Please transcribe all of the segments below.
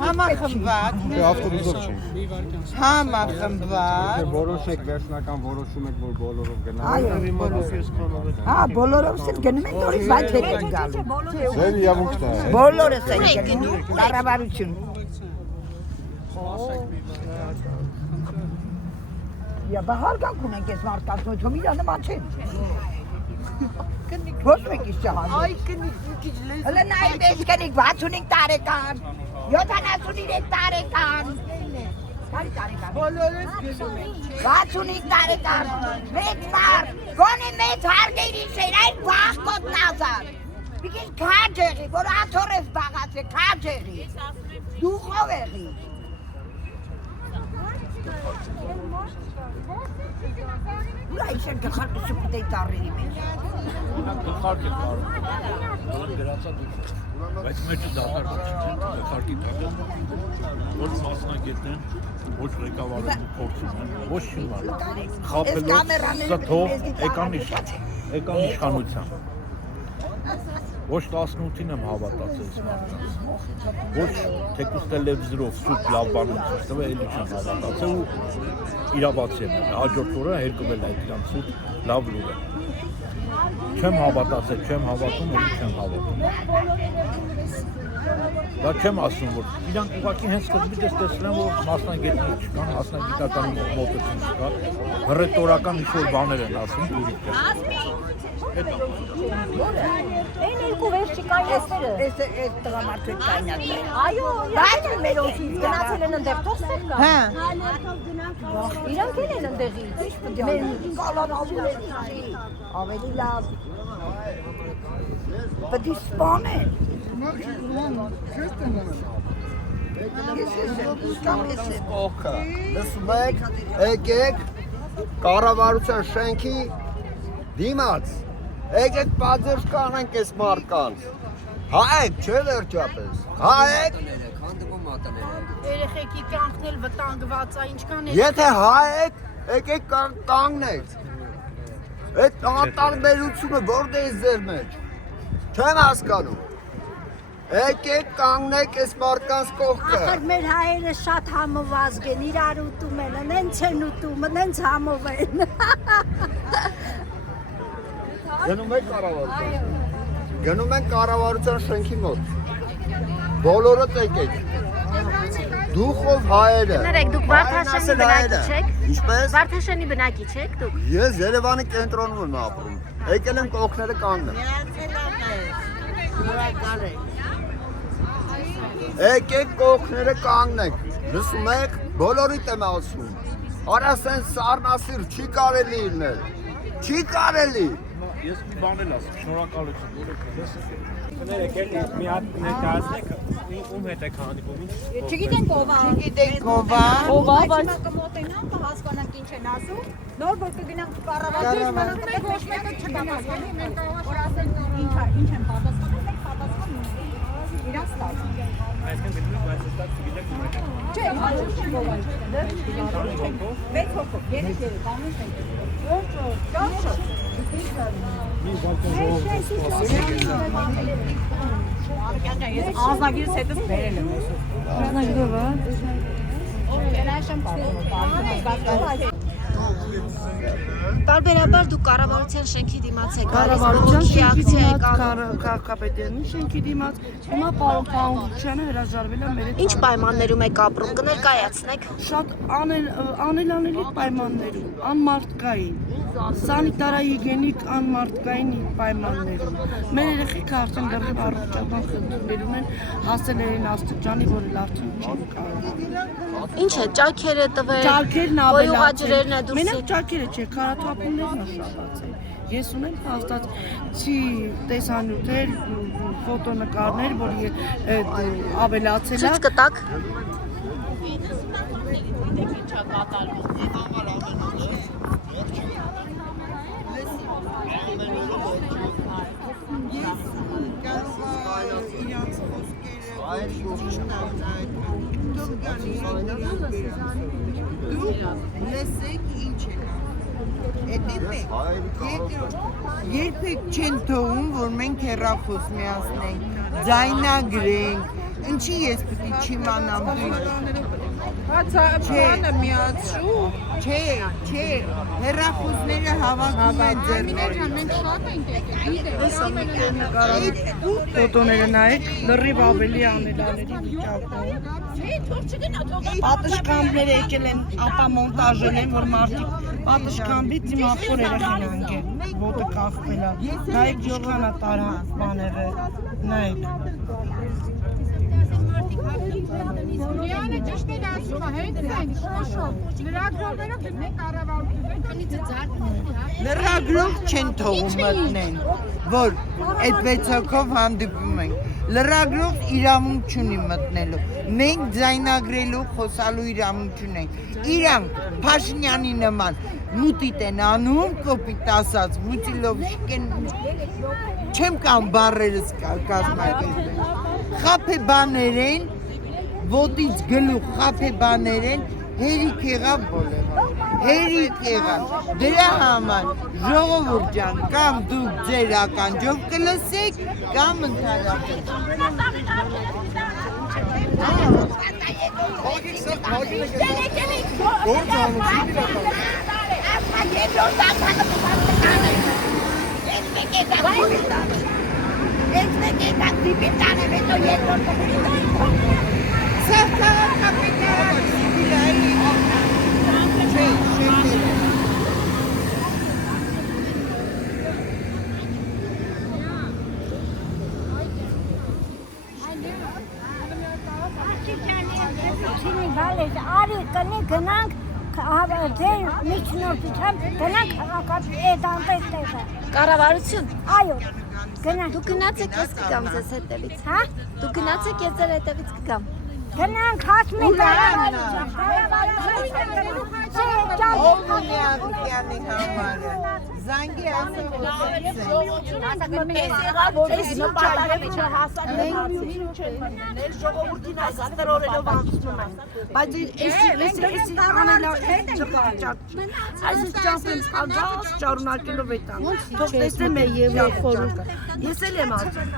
Համախմբված։ Ավտոբուսով չի։ Համախմբված։ Որոշեք վերջնական որոշում եք, որ բոլորով գնալու։ Հա, բոլորով էլ գնում ենք, նորից բայց հետ են գալու։ Ձեր իրավունքն է։ Բոլորս են գնում, կառավարություն։ Յա բահարգանք ունենք այս մարդկանց մոտ, հոմ իրա նման չեն։ Ոչ մեկ իշ չհան։ Այ կնիկ մի քիչ լեզ։ Հələ նայեք այս կնիկ 65 տարեկան, 73 տարեկան։ Քանի տարեկան։ Բոլորս գնում ենք։ 65 տարեկան։ Մեծ մարդ, գոնե մեծ հարգերի շեր, այն վախկոտ նազար։ Մի քիչ քաջ եղի, որ աթորես բաղաց է, քաջ եղի։ Դուխով եղի։ Ուրա իշեն գխարկը շպուտ էի տարրերի մեջ։ Գլխարկ է կարող, գրացա դուք, բայց մեջը դատարկ չի, գլխարկի տակը, ոչ մասնագետ են, ոչ ղեկավարում ու փորձում են, ոչ շիմար, խապելով, ստով, եկան իշխանության, ոչ 18-ին եմ հավատացել ես մարդկանց, ոչ թեկուս տելևիզորով սուտ լավ բանում ցույց տվել, էլի չեմ հավատացել ու իրավացի եմ, հաջորդ օրը հերկվել այդ իրան սուտ լավ լուրը։ Չեմ հավատացել, չեմ հավատում, էլի չեմ հավատում։ Դա չեմ ասում, որ իրանք ուղղակի հենց սկզբից տեսնում են, որ մասնագետներ չկան, մասնագիտական մոտեցում չկա, հռետորական ինչ-որ բաներ են ասում, ուրիշ։ Այն երկու վերջի կայացները։ Այս տղամարդու կայնացել։ Այո, Բայց մեր օֆիսից գնացել են ընդեղ թողսեր կա։ Հա։ Իրանք էլ են ընդեղից։ մենք կալանալու ենք ավելի լավ։ Պետք է սպանեն։ Կողքը։ Լսում եք, եկեք կառավարության շենքի դիմաց։ Եկեք պատժ կանենք այս մարդկանց։ Հայեք, չէ վերջապես։ Հայեք։ Երեխեքի կյանքն էլ վտանգված է, ինչքան է։ Եթե հայեք, եկեք կանգնեք։ Այդ տարբերությունը որտե՞ղ ձեր մեջ։ Չեմ հասկանում։ Եկեք կանգնեք այս մարդկանց կողքը։ Ախր մեր հայերը շատ համովազգ են, իրար ուտում են, նենց են ուտում, նենց համով են։ Գնում եք կառավարության։ Գնում ենք կառավարության շենքի մոտ։ Բոլորը եկեք։ Դուխով հայերը։ Ներեք, դուք Վարդաշենի բնակիչ եք։ Ինչպես։ Վարդաշենի բնակիչ եք դուք։ Ես Երևանի կենտրոնում եմ ապրում։ Եկել եմ կողքները կանգնեմ։ Եկեք կողքները կանգնեք։ Լսում եք, բոլորիդ եմ ասում։ Արա սեն սառնասիր չի կարելի լինել։ Չի կարելի։ Ես մի բան էլ ասեմ, շնորհակալություն։ Կներեք, մի հատ ներկայացնեք, ում հետ եք հանդիպում։ Չգիտենք ով է։ Չգիտենք ով է։ Ով է, բայց կմոտենանք, կհասկանանք ինչ են ասում։ Նոր որ կգնանք կառավարություն, մենք ոչ մեկը չկամասնի, մենք որ ասենք ինչ են պատասխանում, մենք պատասխան ունենք։ Իրանց տակ։ Այսինքն գնում եք, բայց ստաց չգիտեք ում եք։ Չէ, հաջորդ չի ով է։ Մեծ հոգով, երեք կանոն ենք։ Ես ազնագիրս հետս բերել եմ այսօր։ Ազնագիրով է։ Տարբերաբար դուք կառավարության շենքի դիմաց եք գալիս, Կառավարության շենքի դիմաց, ակցիա քաղաքապետարանի շենքի դիմաց, հիմա պարոն Փահանգուշյանը հրաժարվել է մեր հետ։ Ինչ պայմաններում եք ապրում, կներկայացնեք։ Շատ անելանելի պայմաններում, անմարդկային, սանիտարահիգիենիկ անմարդկային պայմաններում։ Մեր երեխեքը արդեն դեռ առողջական խնդիրներ ունեն, հասել են աստիճանի, որ արդեն չեն կարող։ Ինչ է, ճաքերը տվել, Ճարքերն գոյուղաջրերն է դուրս։ Մենակ ճարքերը չէ, քարաթափումներն է շատացել։ Ես ունեմ հաստատ չի տեսանյութեր, ֆոտոնկարներ, որ ավելացել է։ Ցույց կտաք։ Դուք լսեք ինչ է։ Երբեք չեն թողում, որ մենք հեռախոս միացնենք, ձայնագրենք, ինչի ես պիտի չիմանամ դու։ Բանը միացու։ Չէ, հեռախոսները հավաքում են ձեռներում։ Մենք շատ ենք եկել։ Հեսա մեկ է նկարահան ֆոտոները նայեք, լրիվ ավելի անելաների վիճակում։ Պատշգամբները եկել են, ապա մոնտաժել են, որ մարդիկ պատշգամբից իմախոր երեխին անգեն, ոտը կախվել է, նայեք ինչքան է տարա բաները, նայեք։ Լիանը ճիշտ է ասում, հենց այն շոշով։ Լրագրողները գտնեն կառավարությունը։ Լրագրող չեն թողում մտնեն, որ այդ 6 հոգով հանդիպում ենք։ Լրագրող իրավունք չունի մտնելու։ Մենք ձայնագրելու, խոսալու իրավունք չունենք։ Իրանք Փաշինյանի նման մուտիտ են անում, կոպիտ ասած, մուտիլովշիկ են, չեմ կամ բառերս կազմակերպել։ Խափեբաներ են, ոտից գլուխ խափեբաներ են, հերիք եղավ բոլորը, հերիք եղավ, դրա համար ժողովուրդ ջան, կամ դուք ձեր ականջով կլսեք, կամ ընդհանրապես։ Արի կնի գնանք ձեր միջնորդությամբ գնանք քաղաքապետանտես տեղը։ Կառավարություն։ Այո, գնանք։ Դու գնացեք, ես կգամ ձեզ հետևից։ Հա? Դու գնացեք, ես ձեր հետևից կգամ։ Գնանք հասմի Օգնյանի համարը, զանգի ասում ժողովրդին այսօրերով անցնում են, բայց այս ճամփեն աջած ճարունակելով է տան, թող տեսնեմ է և խորուկը, ես էլ եմ ասում,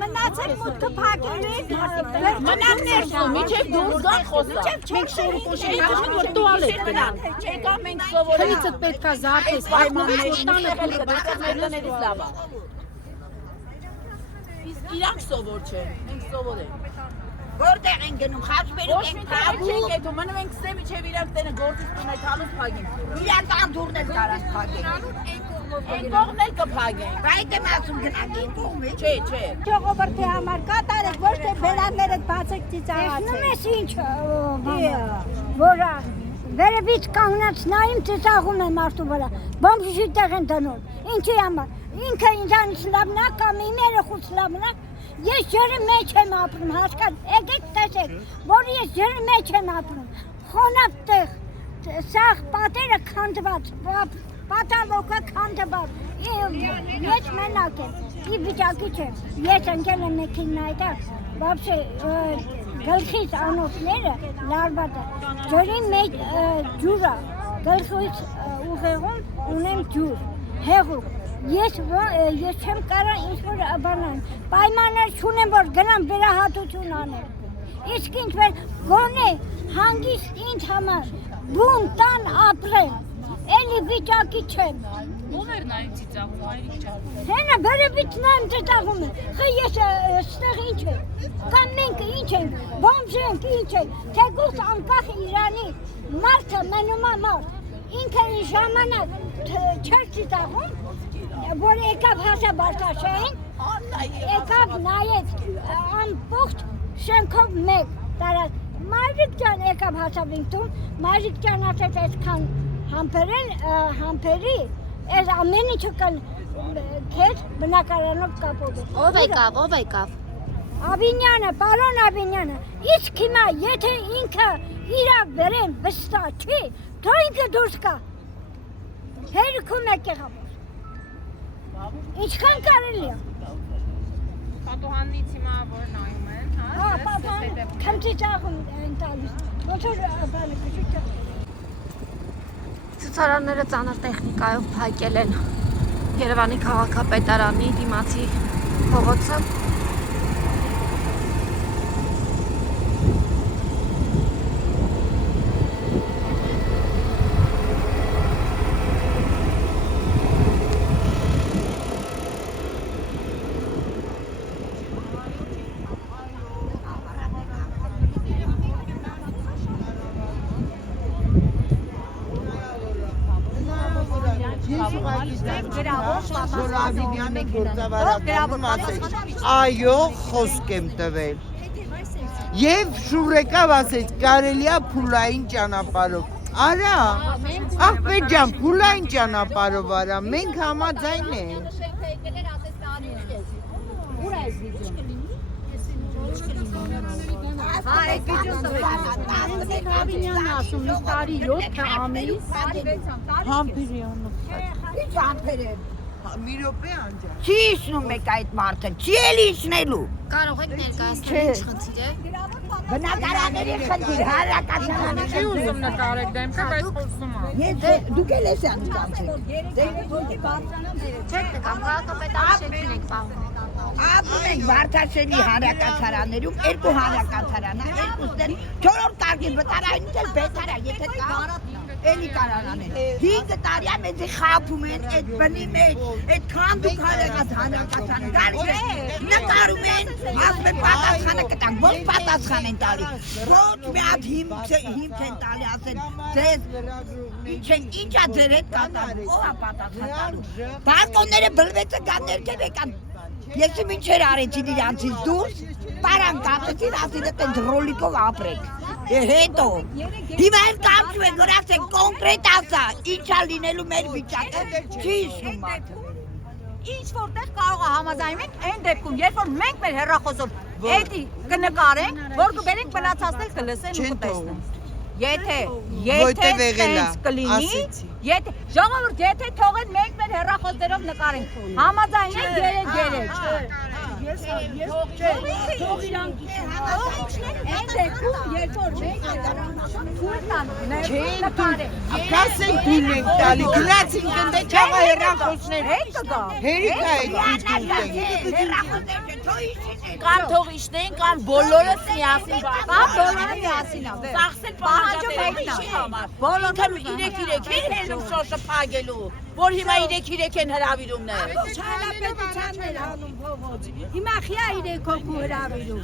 մնացեք մուտքը փակելու ենք, Մնանք ներսում, միջև դուրս գան խոսա։ Մենք շորուկոշի հաշվում որ տուալետ գնան։ Չեկա մենք սովորել։ Խլիցդ պետք է զարթես պայմանների տանը խելքը դարձած մեր լներից լավ է։ Իսկ իրանք սովոր չեն, մենք սովոր ենք։ Որտեղ են գնում, խաչմերուկ են թաղում։ Չենք եթում, մնում ենք ստե միջև իրանք տենը գործից տունեք հալուց փագին։ Իրանք անդուրն էլ կարած փագեն։ Են կողմն էլ կփագեն։ Այդ եմ ասում գնանք են կողմի։ Չէ։ ժողովրդի համար կատարեք, ոչ թե բերանները բացեք ծիծաղացեք։ Տեսնում ես ինչ, որ վերևից կանգնած նայում ծիծաղում է մարդու վրա, բոմբիշի տեղ են դնում, ինչի համար, ինքը ինձանից լավն է կամ իմ երեխուց լավն է, ես ջրի մեջ եմ ապրում, հասկան, եկեք տեսեք, որ ես ջրի մեջ եմ ապրում, խոնավ տեղ, սաղ պատերը քանդված, պատալոկը քանդված, ես մենակ եմ, ի վիճակի չեմ, ես ընկել եմ մեքենա այդակ, բաբշե գլխից անոթները լարված է, ջրի մեջ ջուրա, գլխից ուղեղում ունեմ ջուր, հեղուկ, ես չեմ կարա ինչ-որ բանան, պայմաններ չունեմ, որ գնամ վերահատություն անեմ, իսկ ինչ-որ գոնե հանգիստ ինձ համար բուն տան ապրեմ, էլի վիճակի չեմ։ Ո՞վ էր նայում ծիծաղում, այրիկ ճարում։ Հենա վերևից նայում ծիծաղում եմ, խի ես ստեղ ինչ եմ, կամ մենք ինչ ենք, բոմժ ենք, ինչ ենք, թեկուս անկախ Իրանի մարդը մնում է մարդ, ինքը ժամանակ չեր ծիծաղում, որ եկավ հասաբարտաշային, եկավ նայեց ամբողջ շենքով մեկ տարած, Մայրիկ ջան եկավ հասավ ինքտում, Մայրիկ ջան ասեց այսքան համպերի, այս ամեն ինչը կան քեզ բնակարանով կապով է։ Ով եկավ։ Աբինյանը, պարոն Աբինյանը, իսկ հիմա եթե ինքը իրա վերեն վստահ չի, թող ինքը դուրս կա։ Հերիքում եք եղավ։ Ինչքան կարելի է։ պատուհանից հիմա որ նայում են, հա, Պապան, քմծի ճաղում են տալիս, ոնց որ բանը քշուճը։ Ցուցարարները ծանր տեխնիկայով փակել են Երևանի քաղաքապետարանի դիմացի փողոցը։ Այո, խոսք եմ տվել։ Եվ շուրեկավ ասեց, կարելի է փուլային ճանապարհով։ Արա, աղբեր ջան, փուլային ճանապարհով արա, մենք համաձայն ենք։ ասում, մի տարի 7 ամիս։ Համբերյանը։ Ինչ ամփերեն։ Մի րոպե անջա։ Չի իսնում եք այդ մարդը, չի էլ իսնելու։ Կարող եք ներկայացնել ինչ խնդիր է։ Բնակարանների խնդիր, հանրակացարանների չի ուզում նկարեք դեմքը, բայց խոսում է։ Եթե դուք էլ ես անցանցեք։ Չեք նկամ, քաղաքապետարանի շենքին եք պահում։ Ապրում ենք Վարդաշենի հանրակացարաններում, երկու հանրակացարանա, երկուսն էլ 4-րդ կարգի վտարայինից էլ բետարա, եթե կա էլի կարանան են։ 5 տարի մեզ խափում են այդ բնի մեջ, այդքան դուք հանրակացարան գալիս են, նկարում են, ասում են պատասխանը կտանք, ո՞նց պատասխան են տալի։ Ոչ մի հատ հիմք են տալի, ասեն, ձեզ ինչա ձեր հետ կատարում, ո՞վ է պատասխան տալու։ Բալկոնները բլվեցը կան ներքև եկան։ Ես մինչեր արեցին իրանցից դուրս, պարան կապեցին, ասին է տենց ռոլիկով ապրեք։ Հետո, հիմա էլ կամչում են, որ ասեն կոնկրետ ասա, ինչա լինելու մեր վիճակը, չի իսնում մարդը։ Ինչ որտեղ կարող է համաձայնենք այն դեպքում, երբ որ մենք մեր հեռախոսով էդի կնկարենք, որ կբերենք մնացածներ կլսեն ու կտեսնեն։ Եթե տենց կլինի, եթե ժողովուրդ, եթե թողեն մենք մեր հեռախոսներով նկարենք, համաձայնենք գերեջ։ Թող իրանք այն դեպքում, երբ որ մենք թույլտան նկարենք։ Կասենք դուն ենք տալի, գրացին կնդե չաղա հեռախոսներ։ Հետ կգա։ Հերիքա է Կամ թող իշնեն, կամ բոլորս միասին կամ բոլորը միասին է։ Ծախսել պահանջը մեկն է։ Բոլորը 3-3 են շոշը փագելու, որ հիմա 3-3 են հրավիրումներ։ Հանրապետությանն էր անում փողոց։ Հիմա խիա 3 հոգու հրավիրում։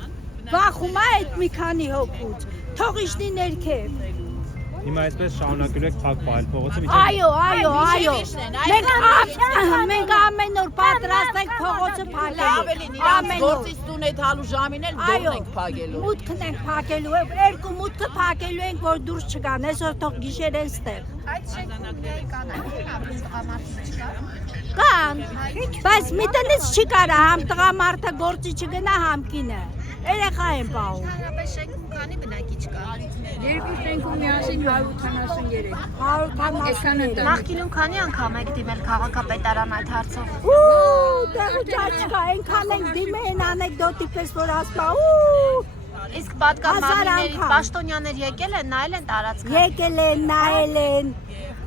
Վախում է այդ մի քանի հոգուց։ Թող իշնի ներքև։ Հիմա այսպես շարունակելու եք փակ պահել փողոցը։ Այո։ Մենք ամեն օր պատրաստ ենք փողոցը փակելու։ Ավելին, իրանց գործից տուն այդ հալու ժամին էլ դուրն ենք փագելու։ Մուտքն ենք փակելու, երկու մուտքը փակելու ենք, որ դուրս չգան, այսօր թող գիշեր են ստեղ։ Այդ շենքների Կան, բայց մի տնից չի կարա, համ տղամարդը գործի չգնա, համ կինը։ Երեխա են պահում։ Հանրապես շենքում քանի բնակիչ կա։ երկու շենքում միասին 183։ 183։ Նախկինում քանի անգամ եք դիմել քաղաքապետարան այդ հարցով։ Տեղու ճար չկա, այնքան ենք դիմեն անեկդոտի պես, որ ասպա, Իսկ պատգամավորներից պաշտոնյաներ եկել են, նայել են տարածքը։ եկել են, նայել են,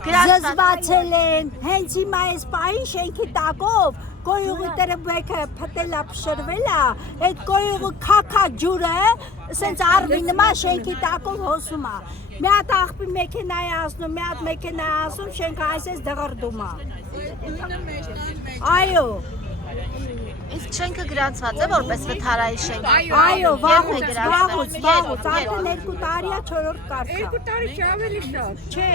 զզվացել են, հենց հիմա այս պահին շենքի տակով կոյուղի տրբեկը փտելա փշրվելա, այդ կոյուղի քաքա ջուրը սենց արվի նման շենքի տակով հոսում է։ Մի հատ աղբի մեքենա է ասնում, մի հատ մեքենա է ասում, շենքը այսպես դղրդում է։ Այո։ Իսկ շենքը գրանցված է որպես վթարային շենք։ Այո, վաղուց, արդեն 2 տարի է 4-րդ կարգա։ 2 տարի չի ավելի շատ։ Չէ,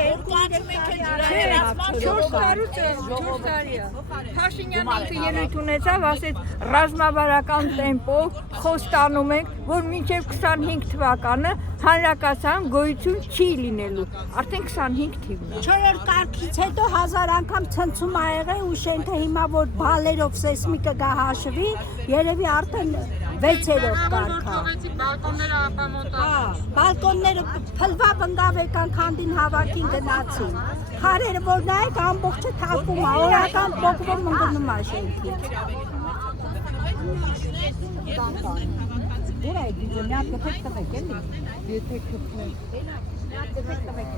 4 տարի է։ Փաշինյանը ինքը ելույթ ունեցավ, ասեց ռազմավարական տեմպով խոստանում ենք, որ մինչև 25 թվականը հանրակացարան գոյություն չի լինելու։ Արդեն 25 թիվն է։ 4-րդ կարգից հետո 1000 անգամ ցնցում ա եղել ու շենքը հիմա որ բալերով սեյսմիկը գա հաշվի, երևի արդեն 6-րդ կարգա։ Բալկոնները ապամոտ է։ Բալկոնները փլվա վնդավ եկան քանդին հավաքին գնացին։ Քարերը որ նայեք ամբողջը թափում է, օրական փոքվում ընկնում է շենքից։ Ուր է դիզը մի հատ կփեք տվեք էլի։ Եթե քփնես։ Մի հատ կփեք տվեք։